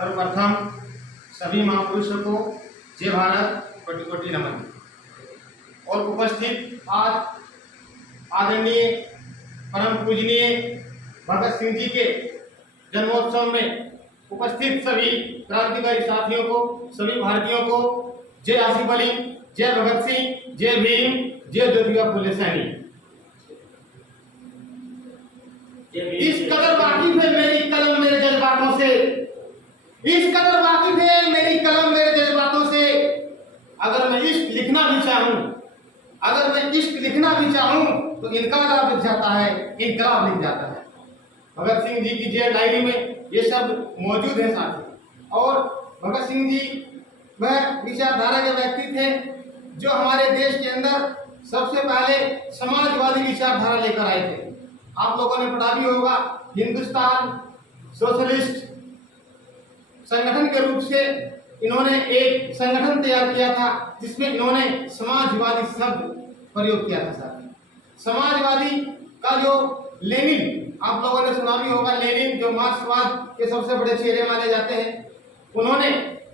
सर्वप्रथम सभी महापुरुषों को जय भारत, कोटि कोटि नमन। और उपस्थित आज आदरणीय परम पूजनीय भगत सिंह जी के जन्मोत्सव में उपस्थित सभी क्रांतिकारी साथियों को, सभी भारतीयों को जय आसिफ अली, जय भगत सिंह, जय भीम, जय ज्योतिबा फुले सैनिक। इस कदर वाकिफ है मेरी कलम मेरे जज्बातों से, इस कदर वाकिफ है मेरी कलम मेरे जज्बातों से। अगर मैं इश्क लिखना भी चाहूं, अगर मैं इश्क लिखना भी चाहूं तो इनकलाब लिख जाता है, इनकलाब लिख जाता है। भगत सिंह जी की जय डायरी में ये शब्द मौजूद है साथी। और भगत सिंह जी वह विचारधारा के व्यक्ति थे जो हमारे देश के अंदर सबसे पहले समाजवादी विचारधारा लेकर आए थे। आप लोगों ने पढ़ा भी होगा, हिंदुस्तान सोशलिस्ट संगठन के रूप से इन्होंने एक संगठन तैयार किया था जिसमें इन्होंने समाजवादी शब्द प्रयोग किया था साथी। समाजवादी का जो लेनिन, आप लोगों ने सुना भी होगा, लेनिन जो मार्क्सवाद के सबसे बड़े चेहरे माने जाते हैं, उन्होंने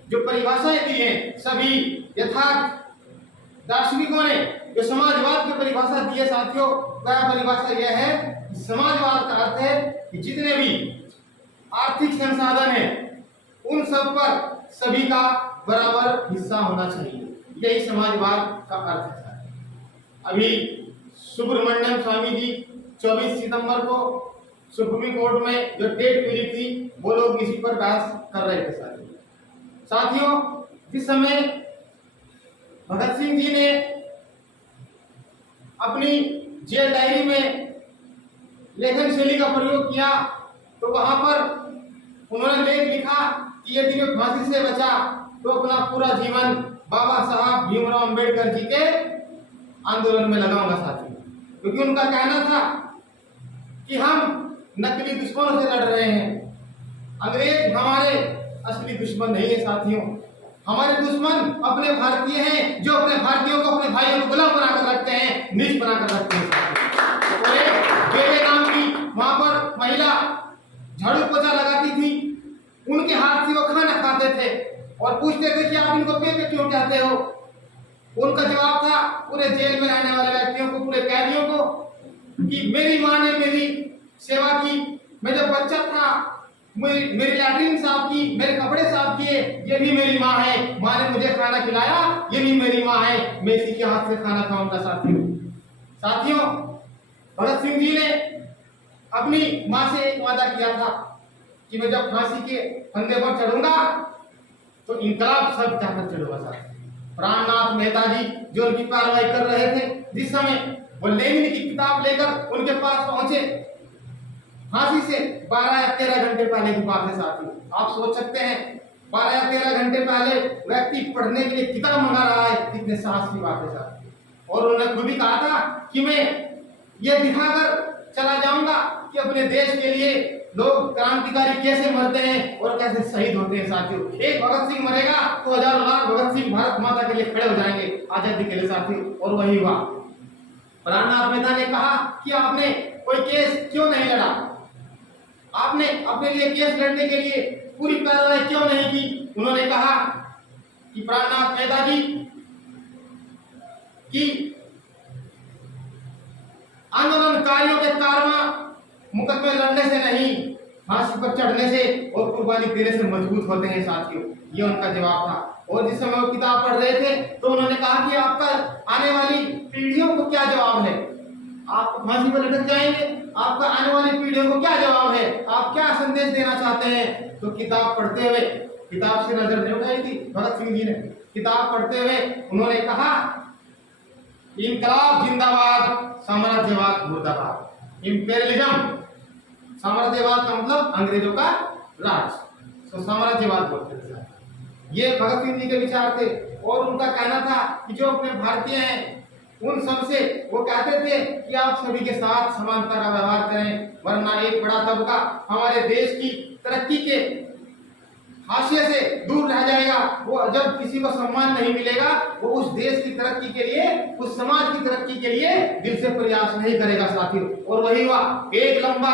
जो परिभाषाएं दी हैं, सभी यथार्थ दार्शनिकों ने जो समाजवाद की परिभाषा दी है साथियों, वह परिभाषा यह है कि समाजवाद का अर्थ है कि जितने भी आर्थिक संसाधन हैं उन सब पर सभी का बराबर हिस्सा होना चाहिए। यही समाजवाद का अर्थ है। अभी सुब्रमण्यम स्वामी जी 24 सितंबर को सुप्रीम कोर्ट में जो डेट मिली थी, वो लोग इसी पर बहस कर रहे थे साथियों। जिस समय भगत सिंह जी ने अपनी जेल डायरी में लेखन शैली का प्रयोग किया तो वहां पर उन्होंने लेख लिखा कि यदि मैं फांसी से बचा तो अपना पूरा जीवन बाबा साहब भीमराव अंबेडकर जी के आंदोलन में लगाऊंगा साथी। क्योंकि उनका कहना था कि हम नकली दुश्मनों से लड़ रहे हैं, अंग्रेज हमारे असली दुश्मन नहीं है साथियों। हमारे दुश्मन अपने भारतीय हैं जो अपने भारतीयों को, अपने भाइयों को गुलाम बनाकर रखते हैं, नीच बनाकर रखते हैं। बेबे नाम की वहां पर महिला झाड़ू पोछा लगाती थी, उनके हाथ से वो खाना खाते थे और पूछते थे कि आप इनको बेबे क्यों कहते हो। उनका जवाब था पूरे जेल में रहने वाले व्यक्तियों को, पूरे कैदियों को, कि मेरी माँ ने मेरी सेवा की, मैं जब बच्चा था मेरी लैट्रिन साफ की, मेरे कपड़े साफ किए, ये भी मेरी माँ है। माँ ने मुझे खाना खिलाया, ये भी मेरी माँ है, मैं इसी के हाथ से खाना खाऊंगा साथियों। भगत सिंह जी ने अपनी माँ से एक वादा किया था कि मैं जब फांसी के फंदे पर चढ़ूंगा तो इनकलाब शब्द कहकर चढ़ूंगा साथी। प्राणनाथ मेहता जी जो उनकी कार्रवाई कर रहे थे, जिस समय वो लेनिन की किताब लेकर उनके पास पहुंचे, फांसी से 12 या 13 घंटे पहले की बात है साथी। आप सोच सकते हैं 12 या 13 घंटे पहले व्यक्ति पढ़ने के लिए किताब मंगा रहा है, कितने साहस की बात है साथी। और उन्होंने खुद ही कहा था कि मैं ये दिखाकर चला जाऊंगा कि अपने देश के लिए लोग क्रांतिकारी कैसे मरते हैं और कैसे शहीद होते हैं साथियों। एक भगत सिंह मरेगा तो हजारों लाख भगत सिंह भारत माता के लिए खड़े हो जाएंगे आजादी के लिए साथियों। और वही हुआ। प्राणनाथ मेहता ने कहा कि आपने कोई केस क्यों नहीं लड़ा, आपने अपने लिए केस लड़ने के लिए पूरी कार्रवाई क्यों नहीं की। उन्होंने कहा कि प्राणनाथ मेहता जी की आंदोलनकारियों के कारवा मुकदमे लड़ने से नहीं, फांसी पर चढ़ने से और कुर्बानी देने से मजबूत होते हैं साथियों। ये उनका जवाब था। और जिस समय वो किताब पढ़ रहे थे तो उन्होंने कहा कि आपका आने वाली पीढ़ियों को क्या जवाब है, आप फांसी पर लटक जाएंगे, आपका आने वाली पीढ़ियों को क्या जवाब है, आप क्या संदेश देना चाहते हैं। तो किताब पढ़ते हुए, किताब से नजर नहीं उठाई थी भगत सिंह जी ने, किताब पढ़ते हुए उन्होंने कहा इनकलाब जिंदाबाद, साम्राज्यवाद मुर्दाबाद। इंपेरियलिज्म, साम्राज्यवाद का मतलब अंग्रेजों का राज, तो साम्राज्यवाद बोलते थे। ये भगत सिंह जी के विचार थे। और उनका कहना था कि जो अपने भारतीय हैं उन सब से वो कहते थे कि आप सभी के साथ समानता का व्यवहार करें, वरना एक बड़ा तबका हमारे देश की तरक्की के हाशिए से दूर रह जाएगा। वो जब किसी को सम्मान नहीं मिलेगा, वो उस देश की तरक्की के लिए, उस समाज की तरक्की के लिए दिल से प्रयास नहीं करेगा साथियों। और वही हुआ, एक लंबा